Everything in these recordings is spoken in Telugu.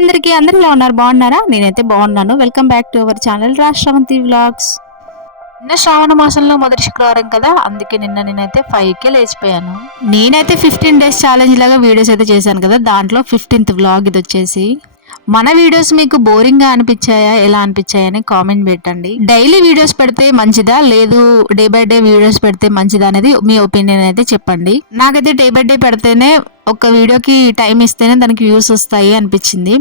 అందరికీ అందరూ ఎలా ఉన్నారు? బాగున్నారా? నేనైతే బాగున్నాను. Welcome back to our channel Sravanthi vlogs. నిన్న శ్రావణ మాసంలో మొదటి శుక్రవారం కదా, అందుకే నేనైతే 5కే లేచిపోయాను. నేనైతే 15 డేస్ ఛాలెంజ్ లాగా వీడియోస్ అయితే చేశాను కదా, దాంట్లో 15th వ్లాగ్ ఇది వచ్చేసి. మన వీడియోస్ మీకు బోరింగ్ గా అనిపించాయా, ఎలా అనిపించాయని కామెంట్ పెట్టండి. డైలీ వీడియోస్ పెడితే మంచిదా, లేదు డే బై డే వీడియోస్ పెడితే మంచిదా అనేది మీ ఒపీనియన్ అయితే చెప్పండి. నాకైతే డే బై డే పెడితేనే, ఒక వీడియోకి టైం ఇస్తేనే దానికి వ్యూస్ వస్తాయి అనిపించింది.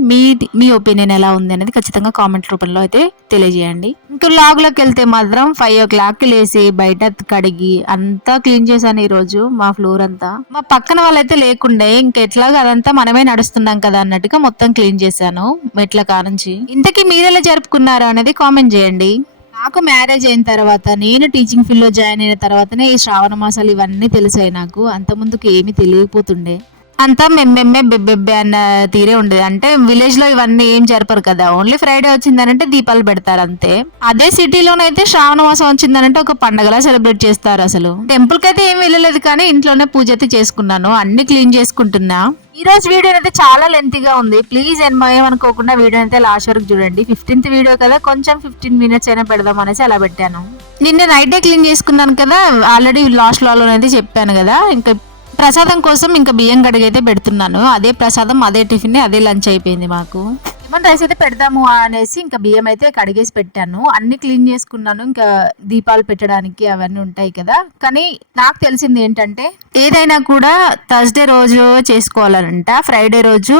మీ ఒపీనియన్ ఎలా ఉంది అనేది ఖచ్చితంగా కామెంట్ రూపంలో అయితే తెలియజేయండి. ఇంకా వ్లాగ్ లోకి వెళ్తే మాత్రం 5 o'clock లేసి బయట కడిగి అంతా క్లీన్ చేశాను ఈ రోజు. మా ఫ్లోర్ అంతా, మా పక్కన వాళ్ళైతే లేకుండే, ఇంకా ఎట్లాగా అదంతా మనమే నడుస్తున్నాం కదా అన్నట్టుగా మొత్తం క్లీన్ చేశాను మెట్ల కానుంచి. ఇంతకీ మీరెలా జరుపుకున్నారు అనేది కామెంట్ చేయండి. నాకు మ్యారేజ్ అయిన తర్వాత, నేను టీచింగ్ ఫీల్డ్ లో జాయిన్ అయిన తర్వాతనే ఈ శ్రావణ మాసాలు ఇవన్నీ తెలిసాయి నాకు. అంత ముందుకు ఏమీ తెలియకపోతుండే. అంతా మెమ్మెమ్మే బెబ్బెబ్బే అన్న తీరే ఉండేది. అంటే విలేజ్ లో ఇవన్నీ ఏం జరపరు కదా, ఓన్లీ ఫ్రైడే వచ్చిందనంటే దీపాలు పెడతారు అంతే. అదే సిటీలోనైతే శ్రావణ మాసం వచ్చిందనంటే ఒక పండగలా సెలబ్రేట్ చేస్తారు. అసలు టెంపుల్ కి అయితే ఏం వెళ్ళలేదు, కానీ ఇంట్లోనే పూజ అయితే చేసుకున్నాను, అన్ని క్లీన్ చేసుకుంటున్నా. ఈ రోజు వీడియో అయితే చాలా లెంతీగా ఉంది. ప్లీజ్ ఏమనుకోకుండా వీడియో అయితే లాస్ట్ వరకు చూడండి. 15th వీడియో కదా, కొంచెం 15 minutes అయినా పెడదాం అనేసి అలా పెట్టాను. నిన్న నైటే క్లీన్ చేసుకున్నాను కదా, ఆల్రెడీ లాస్ట్ లోనైతే చెప్పాను కదా. ఇంకా ప్రసాదం కోసం ఇంకా బియ్యం కడిగైతే పెడుతున్నాను. అదే ప్రసాదం, అదే టిఫిన్, అదే లంచ్ అయిపోయింది మాకు. లెమన్ రైస్ అయితే పెడదాము అనేసి ఇంకా బియ్యం అయితే కడిగేసి పెట్టాను. అన్ని క్లీన్ చేసుకున్నాను. ఇంకా దీపాలు పెట్టడానికి అవన్నీ ఉంటాయి కదా. కానీ నాకు తెలిసింది ఏంటంటే, ఏదైనా కూడా థర్స్డే రోజు చేసుకోవాలంట. ఫ్రైడే రోజు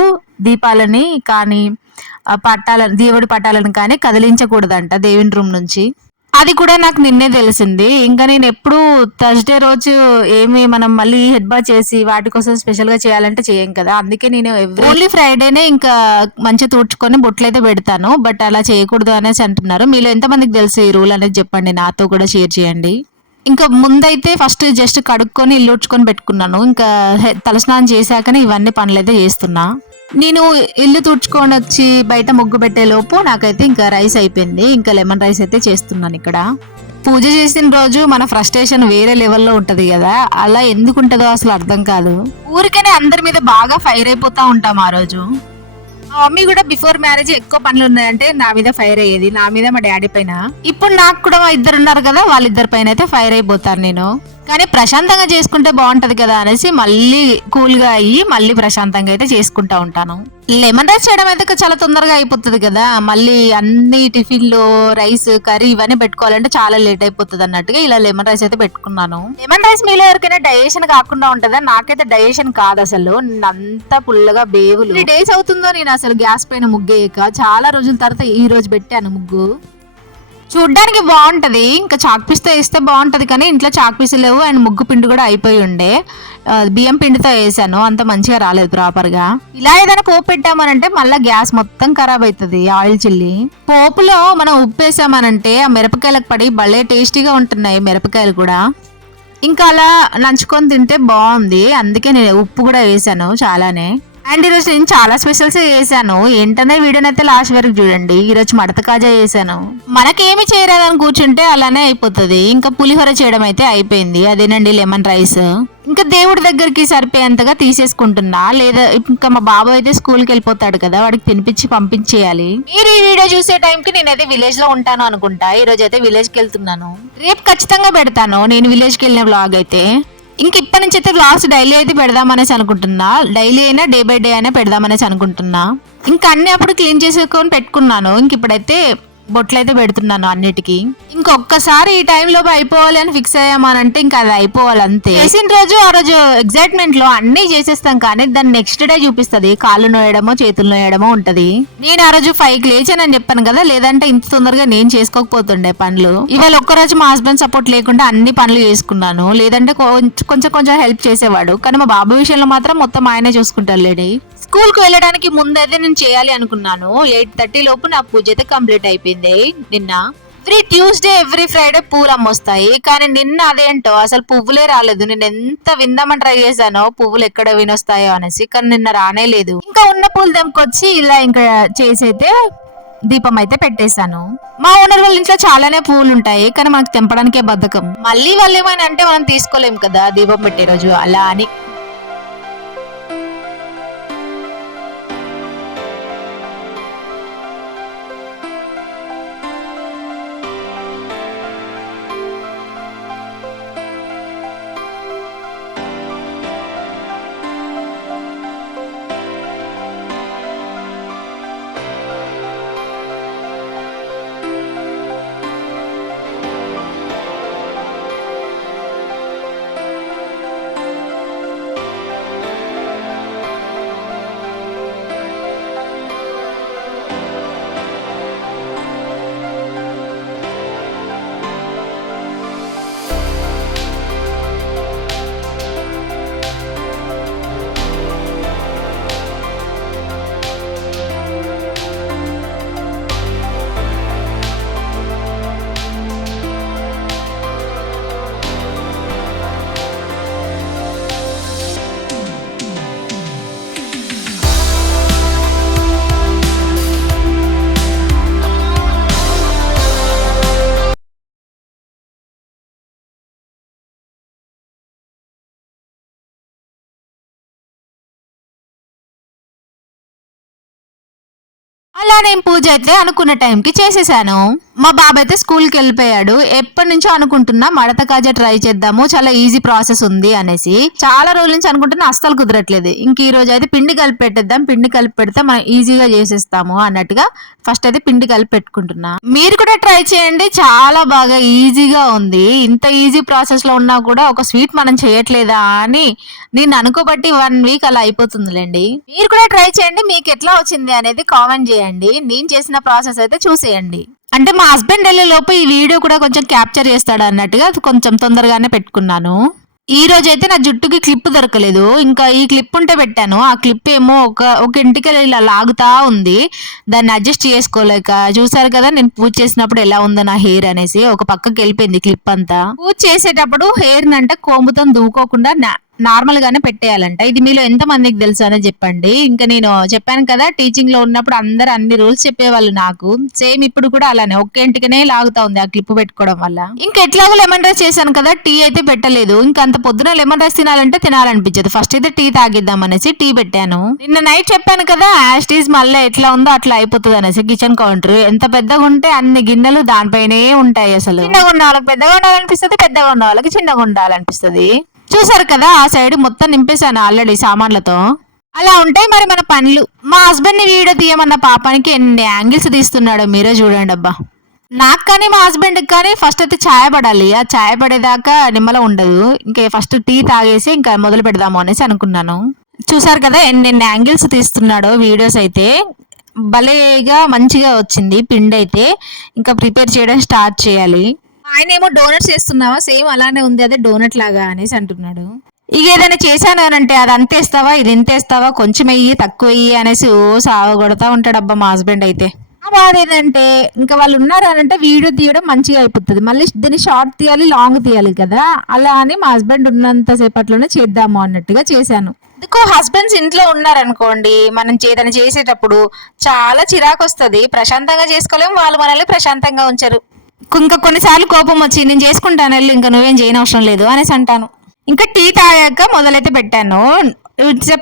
దీపాలని కానీ దేవుడి పటాలను కానీ కదిలించకూడదంట దేవుని రూమ్ నుంచి. అది కూడా నాకు నిన్నే తెలిసింది. ఇంకా నేను ఎప్పుడు థర్స్డే రోజు మనం మళ్ళీ హెడ్ బాత్ చేసి వాటి కోసం స్పెషల్ గా చేయాలంటే చేయం కదా. అందుకే నేను ఓన్లీ ఫ్రైడేనే ఇంకా మంచిగా తుడుచుకొని బొట్లయితే పెడతాను. బట్ అలా చేయకూడదు అనేసి అంటున్నారు. మీలో ఎంతమందికి తెలుసు ఈ రూల్ అనేది చెప్పండి, నాతో కూడా షేర్ చేయండి. ఇంకా ముందైతే ఫస్ట్ జస్ట్ కడుక్కొని ఇల్లు ఉడ్చుకొని పెట్టుకున్నాను. ఇంకా తలస్నానం చేశాకనే ఇవన్నీ పనులు అయితే చేస్తున్నా. నేను ఇల్లు తుడుచుకొని వచ్చి బయట ముగ్గు పెట్టే లోపు నాకైతే ఇంకా రైస్ అయిపోయింది. ఇంకా లెమన్ రైస్ అయితే చేస్తున్నాను ఇక్కడ. పూజ చేసిన రోజు మన ఫ్రస్ట్రేషన్ వేరే లెవెల్లో ఉంటది కదా, అలా ఎందుకు ఉంటుందో అసలు అర్థం కాదు. ఊరికనే అందరి మీద బాగా ఫైర్ అయిపోతా ఉంటాం ఆ రోజు. మా మమ్మీ కూడా బిఫోర్ మ్యారేజ్ ఎక్కువ పనులు ఉన్నాయంటే నా మీద ఫైర్ అయ్యేది, నా మీద మా డాడీ పైన. ఇప్పుడు నాకు కూడా ఇద్దరు ఉన్నారు కదా, వాళ్ళిద్దరి పైన అయితే ఫైర్ అయిపోతాను నేను. కానీ ప్రశాంతంగా చేసుకుంటే బాగుంటది కదా అనేసి మళ్ళీ కూల్ గా అయ్యి మళ్ళీ ప్రశాంతంగా అయితే చేసుకుంటా ఉంటాను. లెమన్ రైస్ చేయడం అయితే చాలా తొందరగా అయిపోతుంది కదా, మళ్ళీ అన్ని టిఫిన్లు, రైస్, కర్రీ ఇవన్నీ పెట్టుకోవాలంటే చాలా లేట్ అయిపోతుంది అన్నట్టుగా ఇలా లెమన్ రైస్ అయితే పెట్టుకున్నాను. లెమన్ రైస్ మీలో ఎవరికైనా డైజెషన్ కాకుండా ఉంటుందా? నాకైతే డైజెషన్ కాదు అసలు. అంతా పుల్లగా బేవులు. 3 days అవుతుందో నేను అసలు గ్యాస్ పైన ముగ్గేయక. చాలా రోజుల తర్వాత ఈ రోజు పెట్టాను ముగ్గు. చూడ్డానికి బాగుంటది, ఇంకా చాక్ పీస్తో వేస్తే బాగుంటది, కానీ ఇంట్లో చాక్ పీసులు లేవు అండ్ ముగ్గు పిండి కూడా అయిపోయి ఉండే. బియ్యం పిండితో వేసాను, అంత మంచిగా రాలేదు ప్రాపర్ గా. ఇలా ఏదైనా పోపు పెట్టామనంటే మళ్ళీ గ్యాస్ మొత్తం ఖరాబ్ అవుతుంది. ఆయిల్ చిల్లి పోపులో మనం ఉప్పు వేసామనంటే ఆ మిరపకాయలకు పడి భలే టేస్టీగా ఉంటున్నాయి మిరపకాయలు కూడా. ఇంకా అలా నంచుకొని తింటే బాగుంది, అందుకే నేను ఉప్పు కూడా వేసాను చాలానే. అండ్ ఈరోజు నేను చాలా స్పెషల్స్ చేశాను. ఏంటనే వీడియోనైతే లాస్ట్ వరకు చూడండి. ఈరోజు మడత కాజా చేశాను. మనకేమి చేయరాదని కూర్చుంటే అలానే అయిపోతుంది. ఇంకా పులిహోర చేయడం అయితే అయిపోయింది, అదేనండి లెమన్ రైస్. ఇంకా దేవుడి దగ్గరికి సరిపోయేంతగా తీసేసుకుంటున్నా. లేదా ఇంకా మా బాబు అయితే స్కూల్కి వెళ్ళిపోతాడు కదా, వాడికి తినిపించి పంపించేయాలి. మీరు ఈ వీడియో చూసే టైంకి నేనైతే విలేజ్ లో ఉంటాను అనుకుంటా. ఈ రోజు అయితే విలేజ్ కి వెళ్తున్నాను. రేపు ఖచ్చితంగా పెడతాను నేను విలేజ్ కి వెళ్ళిన వ్లాగ్ అయితే. ఇంక ఇప్పటి నుంచి అయితే వ్లాగ్స్ డైలీ అయితే పెడదామనేసి అనుకుంటున్నా. డైలీ అయినా డే బై డే అయినా పెడదామనేసి అనుకుంటున్నా. ఇంకా అన్ని అప్పుడు క్లీన్ చేసుకొని పెట్టుకున్నాను. ఇంక ఇప్పుడైతే బొట్లయితే పెడుతున్నాను అన్నిటికీ. ఇంకొకసారి ఈ టైంలో అయిపోవాలి అని ఫిక్స్ అయ్యామనంటే ఇంకా అది అయిపోవాలి అంతే. చేసిన రోజు ఆ రోజు ఎగ్జైట్మెంట్ లో అన్ని చేసేస్తాం, కానీ దాన్ని నెక్స్ట్ డే చూపిస్తుంది. కాళ్ళు నోయడమో చేతులు నోయడమో ఉంటది. నేను ఆ రోజు 5కి లేచానని చెప్పాను కదా, లేదంటే ఇంత తొందరగా నేను చేసుకోకపోతుండే పనులు. ఇవాళ ఒక్కరోజు మా హస్బెండ్ సపోర్ట్ లేకుండా అన్ని పనులు చేసుకున్నాను, లేదంటే కొంచెం హెల్ప్ చేసేవాడు. కానీ మా బాబు విషయంలో మాత్రం మొత్తం ఆయనే చూసుకుంటారు లేడీ. స్కూల్ కు వెళ్ళడానికి ముందైతే నేను చేయాలి అనుకున్నాను. 8:30 లోపు నా పూజ అయితే కంప్లీట్ అయిపోయింది. నిన్న ఎవ్రీ ట్యూస్డే, ఎవ్రీ ఫ్రైడే పూలు అమ్మొస్తాయి, కానీ నిన్న అదేంటో అసలు పువ్వులే రాలేదు. నేను ఎంత విందామని ట్రై చేశానో పువ్వులు ఎక్కడ వినొస్తాయో అనేసి, కానీ నిన్న రానే లేదు. ఇంకా ఉన్న పూలు తెంపుకొచ్చి ఇలా ఇంకా చేసైతే దీపం అయితే పెట్టేశాను. మా ఓనర్ వాళ్ళ ఇంట్లో చాలానే పూలు ఉంటాయి, కానీ మనకు తెంపడానికే బద్ధకం. మళ్ళీ వాళ్ళు ఏమైనా అంటే మనం తీసుకోలేం కదా దీపం పెట్టే రోజు, అలా అని. నేను పూజ అయితే అనుకున్న టైంకి చేసేసాను. మా బాబు అయితే స్కూల్కి వెళ్ళిపోయాడు. ఎప్పటి నుంచో అనుకుంటున్నా మడత కాజా ట్రై చేద్దాము, చాలా ఈజీ ప్రాసెస్ ఉంది అనేసి. చాలా రోజుల నుంచి అనుకుంటున్నా, అస్సలు కుదరట్లేదు. ఇంక ఈ రోజు అయితే పిండి కలిపి పెట్టేద్దాం, పిండి కలిపి పెడితే మనం ఈజీగా చేసేస్తాము అన్నట్టుగా ఫస్ట్ అయితే పిండి కలిపి పెట్టుకుంటున్నా. మీరు కూడా ట్రై చేయండి, చాలా బాగా ఈజీగా ఉంది. ఇంత ఈజీ ప్రాసెస్ లో ఉన్నా కూడా ఒక స్వీట్ మనం చేయట్లేదా అని నేను అనుకోబట్టి 1 వీక్ అలా అయిపోతుందిలేండి. మీరు కూడా ట్రై చేయండి, మీకు ఎట్లా వచ్చింది అనేది కామెంట్ చేయండి. నేను చేసిన ప్రాసెస్ అయితే చూసేయండి. అంటే మా హస్బెండ్ వెళ్ళే లోపు ఈ వీడియో కూడా కొంచెం క్యాప్చర్ చేస్తాడు అన్నట్టుగా కొంచెం తొందరగానే పెట్టుకున్నాను. ఈ రోజు అయితే నా జుట్టుకి క్లిప్ దొరకలేదు, ఇంకా ఈ క్లిప్ ఉంటే పెట్టాను. ఆ క్లిప్ ఏమో ఒక ఇంటికి ఇలా లాగుతా ఉంది, దాన్ని అడ్జస్ట్ చేసుకోలేక. చూసారు కదా నేను పూజ చేసినప్పుడు ఎలా ఉందో నా హెయిర్ అనేసి, ఒక పక్కకి వెళ్ళిపోయింది క్లిప్ అంతా. పూజ చేసేటప్పుడు హెయిర్ నంటే కోంబుతో దూకోకుండా నార్మల్ గానే పెట్టేయాలంట. ఇది మీలో ఎంత మందికి తెలుసు అనేది చెప్పండి. ఇంకా నేను చెప్పాను కదా, టీచింగ్ లో ఉన్నప్పుడు అందరు అన్ని రూల్స్ చెప్పేవాళ్ళు నాకు. సేమ్ ఇప్పుడు కూడా అలానే ఒక్క ఇంటికనే లాగుతా ఉంది ఆ క్లిప్ పెట్టుకోవడం వల్ల. ఇంకా ఎట్లాగో లెమన్ రైస్ చేశాను కదా, టీ అయితే పెట్టలేదు. ఇంకా అంత పొద్దున లెమన్ రైస్ తినాలంటే తినాలనిపించదు. ఫస్ట్ అయితే టీ తాగిద్దాం అనేసి టీ పెట్టాను. నిన్న నైట్ చెప్పాను కదా, యాస్టీస్ మళ్ళీ ఎట్లా ఉందో అట్లా అయిపోతుంది అనేసి. కిచెన్ కౌంటర్ ఎంత పెద్దగా ఉంటే అన్ని గిన్నెలు దానిపైనే ఉంటాయి. అసలు చిన్నగా ఉన్న వాళ్ళకి పెద్దగా ఉండాలనిపిస్తుంది, పెద్దగా ఉన్న వాళ్ళకి చిన్నగా ఉండాలనిపిస్తుంది. చూసారు కదా, ఆ సైడ్ మొత్తం నింపేశాను ఆల్రెడీ సామాన్లతో. అలా ఉంటాయి మరి మన పనులు. మా హస్బెండ్ ని వీడియో తీయమన్న పాపానికి ఎన్ని యాంగిల్స్ తీస్తున్నాడో మీరే చూడండి. అబ్బా, నాకు కానీ మా హస్బెండ్ కానీ ఫస్ట్ అయితే ఛాయ పడాలి. ఆ ఛాయ పడేదాకా నిమ్మలం ఉండదు. ఇంకా ఫస్ట్ టీ తాగేసి ఇంకా మొదలు పెడదాము అనేసి అనుకున్నాను. చూసారు కదా ఎన్ని యాంగిల్స్ తీస్తున్నాడో వీడియోస్ అయితే. భలేగా మంచిగా వచ్చింది పిండి అయితే. ఇంకా ప్రిపేర్ చేయడం స్టార్ట్ చేయాలి. ఆయన ఏమో డోనట్స్ చేస్తున్నావా, సేమ్ అలానే ఉంది, అదే డోనట్ లాగా అనేసి అంటున్నాడు. ఇక ఏదైనా చేశాను అని అంటే అది అంతేస్తావా, ఇది ఇంతేస్తావా, కొంచెం వెయ్యి తక్కువ వెయ్యి అనేసి సావ కొడతా ఉంటాడు. అబ్బా మా హస్బెండ్ అయితే. బాధ ఏంటంటే ఇంకా వాళ్ళు ఉన్నారు అని అంటే వీడియో తీయడం మంచిగా అయిపోతుంది, మళ్ళీ దీన్ని షార్ట్ తీయాలి, లాంగ్ తీయాలి కదా. అలా అని మా హస్బెండ్ ఉన్నంత సేపట్లోనే చేద్దాము అన్నట్టుగా చేశాను. ఎందుకో హస్బెండ్స్ ఇంట్లో ఉన్నారనుకోండి, మనం ఏదైనా చేసేటప్పుడు చాలా చిరాకు వస్తుంది, ప్రశాంతంగా చేసుకోలేము, వాళ్ళు మనల్ని ప్రశాంతంగా ఉంచరు. ఇంకా కొన్నిసార్లు కోపం వచ్చి నేను చేసుకుంటాను వెళ్ళి, ఇంకా నువ్వేం చేయనవసరం లేదు అనేసి అంటాను. ఇంకా టీ తాగాక మొదలైతే పెట్టాను.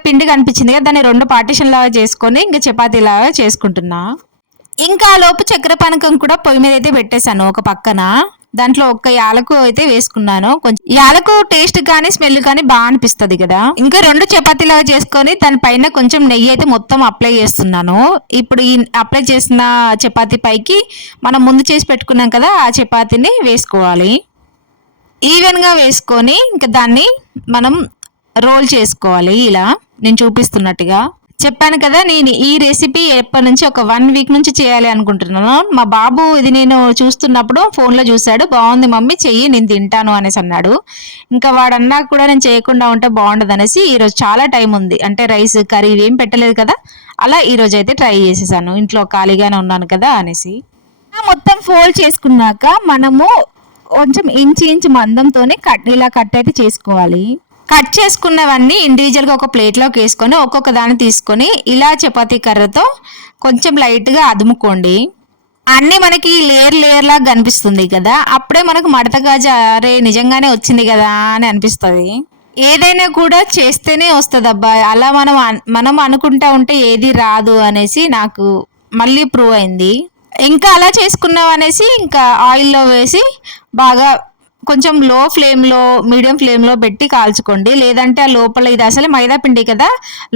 పిండి కనిపించింది కదా, దాన్ని 2 పార్టీషన్ లాగా చేసుకొని ఇంకా చపాతీ లాగా చేసుకుంటున్నా. ఇంకా లోపు చక్కెర పానకం కూడా పొయ్యి మీద అయితే పెట్టేశాను ఒక పక్కన. దాంట్లో ఒక్క యాలకు అయితే వేసుకున్నాను. కొంచెం యాలకు టేస్ట్ కానీ స్మెల్ కానీ బాగా అనిపిస్తుంది కదా. ఇంకా 2 చపాతీలాగా చేసుకొని దానిపైన కొంచెం నెయ్యి అయితే మొత్తం అప్లై చేస్తున్నాను. ఇప్పుడు ఈ అప్లై చేసిన చపాతీ పైకి మనం ముందు చేసి పెట్టుకున్నాం కదా ఆ చపాతీని వేసుకోవాలి. ఈవెన్గా వేసుకొని ఇంకా దాన్ని మనం రోల్ చేసుకోవాలి. ఇలా నేను చూపిస్తున్నట్టుగా. చెప్పాను కదా, నేను ఈ రెసిపీ ఎప్పటి నుంచి ఒక 1 వీక్ నుంచి చేయాలి అనుకుంటున్నాను. మా బాబు ఇది నేను చూస్తున్నప్పుడు ఫోన్లో చూశాడు, బాగుంది మమ్మీ చెయ్యి నేను తింటాను అనేసి అన్నాడు. ఇంకా వాడన్నా కూడా నేను చేయకుండా ఉంటే బాగుండదు అనేసి ఈరోజు చాలా టైం ఉంది, అంటే రైస్ కర్రీ ఇవేం పెట్టలేదు కదా, అలా ఈరోజు అయితే ట్రై చేసేసాను. ఇంట్లో ఖాళీగానే ఉన్నాను కదా అనేసి. మొత్తం ఫోల్డ్ చేసుకున్నాక మనము కొంచెం ఇంచు మందంతోనే ఇలా కట్ అయితే చేసుకోవాలి. కట్ చేసుకున్నవన్నీ ఇండివిజువల్గా ఒక ప్లేట్లోకి వేసుకొని ఒక్కొక్క దాన్ని తీసుకొని ఇలా చపాతీ కర్రతో కొంచెం లైట్గా అదుముకోండి. అన్నీ మనకి లేయర్ లాగా కనిపిస్తుంది కదా, అప్పుడే మనకు మడత గాజా అరే నిజంగానే వచ్చింది కదా అని అనిపిస్తుంది. ఏదైనా కూడా చేస్తేనే వస్తుంది అబ్బా, అలా మనం అనుకుంటా ఉంటే ఏది రాదు అనేసి నాకు మళ్ళీ ప్రూవ్ అయింది. ఇంకా అలా చేసుకున్నాం అనేసి ఇంకా ఆయిల్లో వేసి బాగా కొంచెం లో ఫ్లేమ్లో మీడియం ఫ్లేమ్లో పెట్టి కాల్చుకోండి. లేదంటే ఆ లోపల ఇది అసలు మైదా పిండి కదా,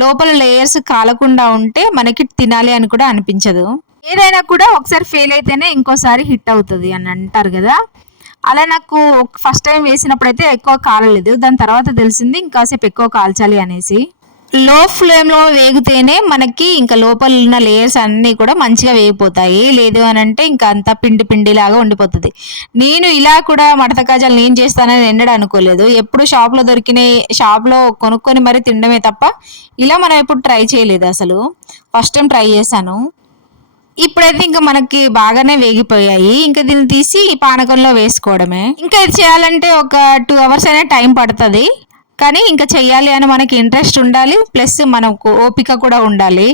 లోపల లేయర్స్ కాలకుండా ఉంటే మనకి తినాలి అని కూడా అనిపించదు. ఏదైనా కూడా ఒకసారి ఫెయిల్ అయితేనే ఇంకోసారి హిట్ అవుతుంది అని అంటారు కదా, అలా నాకు ఫస్ట్ టైం వేసినప్పుడైతే ఎక్కువ కాలలేదు. దాని తర్వాత తెలిసింది ఇంకాసేపు ఎక్కువ కాల్చాలి అనేసి. లో ఫ్లేమ్లో వేగితేనే మనకి ఇంకా లోపల ఉన్న లేయర్స్ అన్నీ కూడా మంచిగా వేగిపోతాయి. లేదు అని అంటే ఇంకా అంతా పిండి లాగా ఉండిపోతుంది. నేను ఇలా కూడా మడత కాజాలు నేను చేస్తానని ఎన్నడూ అనుకోలేదు. ఎప్పుడు షాప్లో దొరికినాయి, షాప్లో కొనుక్కొని మరీ తినడమే తప్ప ఇలా మనం ఎప్పుడు ట్రై చేయలేదు. అసలు ఫస్ట్ టైం ట్రై చేశాను. ఇప్పుడైతే ఇంకా మనకి బాగానే వేగిపోయాయి. ఇంకా దీన్ని తీసి ఈ పానకంలో వేసుకోవడమే. ఇంకా ఇది చేయాలంటే ఒక 2 hours అయినా టైం పడుతుంది. కానీ ఇంకా చెయ్యాలి అని మనకి ఇంట్రెస్ట్ ఉండాలి, ప్లస్ మనకు ఓపిక కూడా ఉండాలి.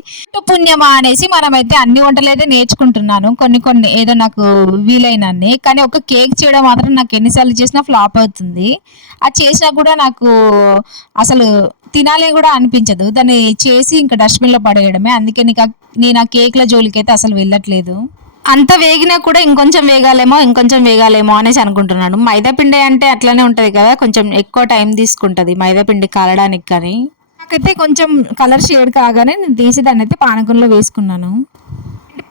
పుణ్యమా అనేసి మనమైతే అన్ని వంటలు అయితే నేర్చుకుంటున్నాను, కొన్ని ఏదో నాకు వీలైనన్ని. కానీ ఒక కేక్ చేయడం మాత్రం నాకు ఎన్నిసార్లు చేసినా ఫ్లాప్ అవుతుంది. అది చేసినా కూడా నాకు అసలు తినాలి కూడా అనిపించదు. దాన్ని చేసి ఇంకా డస్ట్‌బిన్‌లో పడేయడమే. అందుకే నేను ఆ కేక్‌ల జోలికైతే అసలు వెళ్ళట్లేదు. అంత వేగినా కూడా ఇంకొంచెం వేగాలేమో అనేసి అనుకుంటున్నాను. మైదా పిండి అంటే అట్లనే ఉంటది కదా! కొంచెం ఎక్కువ టైం తీసుకుంటది మైదా పిండి కాలడానికి కానీ. నాకైతే కొంచెం కలర్ షేడ్ కాగానే నేను తీసి దాన్నయితే పానకంలో వేసుకున్నాను.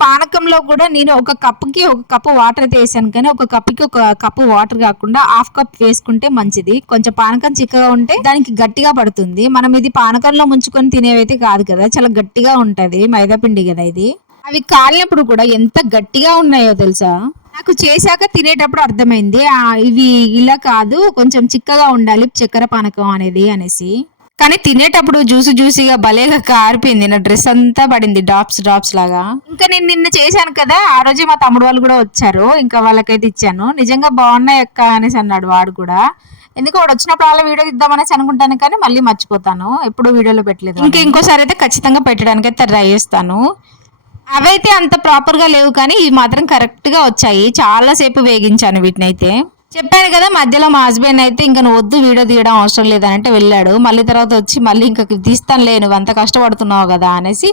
పానకంలో కూడా నేను ఒక కప్పుకి ఒక కప్పు వాటర్ అయితే వేసాను కానీ ఒక కప్పుకి ఒక కప్పు వాటర్ కాకుండా హాఫ్ కప్ వేసుకుంటే మంచిది. కొంచెం పానకం చిక్కగా ఉంటే దానికి గట్టిగా పడుతుంది. మనం ఇది పానకంలో ముంచుకొని తినేవైతే కాదు కదా, చాలా గట్టిగా ఉంటది. మైదా పిండి కదా ఇది. అవి కాలినప్పుడు కూడా ఎంత గట్టిగా ఉన్నాయో తెలుసా. నాకు చేశాక తినేటప్పుడు అర్థమైంది ఇవి ఇలా కాదు, కొంచెం చిక్కగా ఉండాలి చక్కెర పానకం అనేది అనేసి. కానీ తినేటప్పుడు జ్యూసీగా భలేగా కారిపోయింది. నా డ్రెస్ అంతా పడింది డ్రాప్స్ లాగా. ఇంకా నేను నిన్న చేశాను కదా, ఆ రోజే మా తమ్ముడు వాళ్ళు కూడా వచ్చారు. ఇంకా వాళ్ళకైతే ఇచ్చాను. నిజంగా బాగున్నాయి అక్క అనేసి అన్నాడు వాడు కూడా. ఎందుకో వాడు వచ్చినప్పుడు అలా వీడియో ఇద్దామనేసి అనుకుంటాను కానీ మళ్ళీ మర్చిపోతాను. ఎప్పుడు వీడియోలో పెట్టలేదు. ఇంకోసారి అయితే ఖచ్చితంగా పెట్టడానికి అయితే ట్రై చేస్తాను. అవైతే అంత ప్రాపర్గా లేవు కానీ ఇవి మాత్రం కరెక్ట్గా వచ్చాయి. చాలా సేపు వేగించాను వీటినైతే. చెప్పాను కదా, మధ్యలో మా హస్బెండ్ అయితే ఇంకా నువ్వు వద్దు వీడియో తీయడం అవసరం లేదంటే వెళ్ళాడు. మళ్ళీ తర్వాత వచ్చి మళ్ళీ ఇంకా తీస్తానులే నువ్వు అంత కష్టపడుతున్నావు కదా అనేసి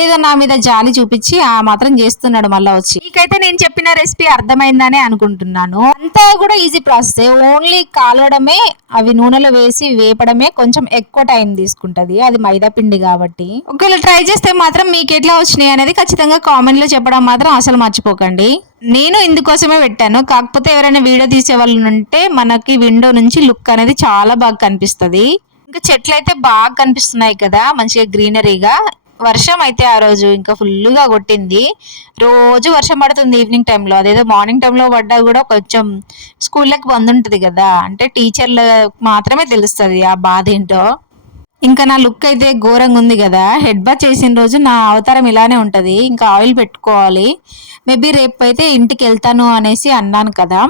ఏదో నా మీద జాలి చూపించి ఆ మాత్రం చేస్తున్నాడు మళ్ళీ వచ్చి. మీకైతే నేను చెప్పిన రెసిపీ అర్థమైందనే అనుకుంటున్నాను. అంతా కూడా ఈజీ ప్రాసెస్. ఓన్లీ కాలడమే, అవి నూనెలో వేసి వేపడమే కొంచెం ఎక్కువ టైం తీసుకుంటది. అది మైదా పిండి కాబట్టి. ఒకవేళ ట్రై చేస్తే మాత్రం మీకు ఎట్లా వచ్చినాయి అనేది ఖచ్చితంగా కామెంట్ లో చెప్పడం మాత్రం అసలు మర్చిపోకండి. నేను ఇందుకోసమే పెట్టాను. కాకపోతే ఎవరైనా వీడియో తీసే వాళ్ళు ఉంటే మనకి విండో నుంచి లుక్ అనేది చాలా బాగా కనిపిస్తుంది. ఇంకా చెట్లు అయితే బాగా కనిపిస్తున్నాయి కదా, మంచిగా గ్రీనరీగా. వర్షం అయితే ఆ రోజు ఇంకా ఫుల్గా కొట్టింది. రోజు వర్షం పడుతుంది ఈవినింగ్ టైంలో. అదేదో మార్నింగ్ టైంలో పడ్డా కూడా కొంచెం స్కూళ్ళకి బంద్ ఉంటుంది కదా, అంటే టీచర్లు మాత్రమే తెలుస్తుంది ఆ బాధ ఏంటో. ఇంకా నా లుక్ అయితే ఘోరంగా ఉంది కదా. హెడ్ బాత్ చేసిన రోజు నా అవతారం ఇలానే ఉంటుంది. ఇంకా ఆయిల్ పెట్టుకోవాలి. మేబీ రేపు అయితే ఇంటికి వెళ్తాను అనేసి అన్నాను కదా.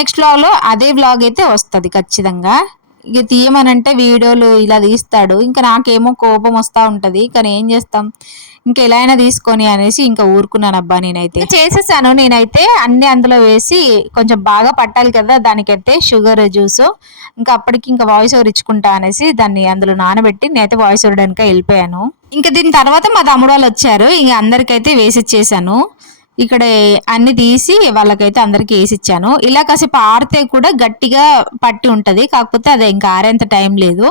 నెక్స్ట్ వ్లాగ్లో అదే వ్లాగ్ అయితే వస్తుంది ఖచ్చితంగా. ఇక తీయమనంటే వీడియోలు ఇలా తీస్తాడు. ఇంకా నాకేమో కోపం వస్తూ ఉంటుంది. కానీ ఏం చేస్తాం, ఇంకా ఎలా అయినా తీసుకొని అనేసి ఇంకా ఊరుకున్నాను అబ్బా. నేనైతే చేసేసాను. నేనైతే అన్ని అందులో వేసి కొంచెం బాగా పట్టాలి కదా దానికైతే షుగర్ జ్యూస్. ఇంకా అప్పటికి ఇంకా వాయిస్ ఓవర్ ఇచ్చుకుంటా అనేసి దాన్ని అందులో నానబెట్టి నేనైతే వాయిస్ ఓవర్ వెనక వెళ్ళిపోయాను. ఇంకా దీని తర్వాత మా తమ్ముడు వాళ్ళు వచ్చారు. ఇంకా అందరికైతే వేసిచ్చేసాను. ఇక్కడ అన్ని తీసి వాళ్ళకైతే అందరికి వేసిచ్చాను. ఇలా కాసేపు ఆరితే కూడా గట్టిగా పట్టి ఉంటది. కాకపోతే అది ఇంకా ఆరేంత టైం లేదు.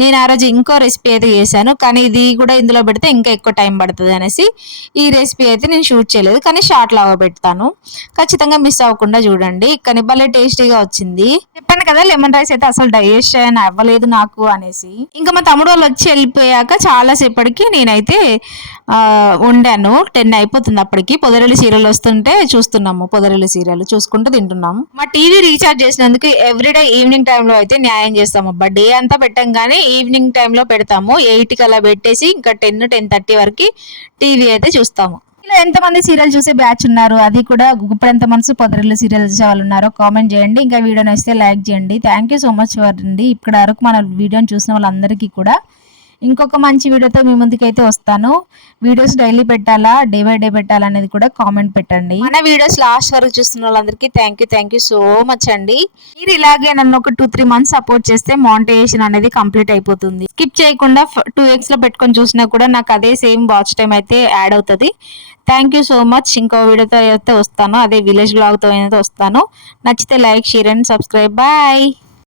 నేను ఆ రోజు ఇంకో రెసిపీ అయితే చేశాను, కానీ ఇది కూడా ఇందులో పెడితే ఇంకా ఎక్కువ టైం పడుతుంది అనేసి ఈ రెసిపీ అయితే నేను షూట్ చేయలేదు, కానీ షార్ట్ లాగా పెడతాను. ఖచ్చితంగా మిస్ అవ్వకుండా చూడండి. కానీ భలే టేస్టీగా వచ్చింది. చెప్పాను కదా, లెమన్ రైస్ అయితే అసలు డైజెషన్ అవ్వలేదు నాకు అనేసి. ఇంకా మా తమ్ముడు వాళ్ళు వచ్చి వెళ్ళిపోయాక చాలా సేపటికి నేనైతే వండాను. 10 అయిపోతుంది అప్పటికి. పొదరిల్లు సీరియల్ వస్తుంటే చూస్తున్నాము. పొదరిల్లు సీరియల్ చూసుకుంటూ తింటున్నాము. మా టీవీ రీఛార్జ్ చేసినందుకు ఎవ్రీడే ఈవినింగ్ టైంలో అయితే న్యాయం చేస్తాము అబ్బా. డే అంతా పెట్టాం కానీ ఈవినింగ్ టైంలో పెడతాము. 8కి అలా పెట్టేసి ఇంకా 10-10:30 వరకు టీవీ అయితే చూస్తాము. ఇలా ఎంతమంది సీరియల్ చూసే బ్యాచ్ ఉన్నారు, అది కూడా గుప్పెడంత మనసు పొదరిల్లు సీరియల్ చూసే వాళ్ళు ఉన్నారో కామెంట్ చేయండి. ఇంకా వీడియో నచ్చితే లైక్ చేయండి. Thank you so much for అండి ఇక్కడ వరకు మన వీడియోని చూసిన వాళ్ళందరికీ కూడా. ఇంకొక మంచి వీడియోతో మీ ముందుకైతే వస్తాను. వీడియోస్ డైలీ పెట్టాలా, డే బై డే పెట్టాలా అనేది కూడా కామెంట్ పెట్టండి. మన వీడియోస్ లాస్ట్ వరకు చూస్తున్న వాళ్ళందరికీ థ్యాంక్ యూ సో మచ్ అండి. మీరు ఇలాగే నన్ను ఒక 2-3 మంత్స్ సపోర్ట్ చేస్తే మానిటైజేషన్ అనేది కంప్లీట్ అయిపోతుంది. స్కిప్ చేయకుండా 2x లో పెట్టుకొని చూసినా కూడా నాకు అదే సేమ్ వాచ్ టైం అయితే యాడ్ అవుతుంది. Thank you so much. ఇంకో వీడియోతో అయితే వస్తాను, అదే విలేజ్ బ్లాగ్తో అయితే వస్తాను. నచ్చితే like, share and subscribe. Bye.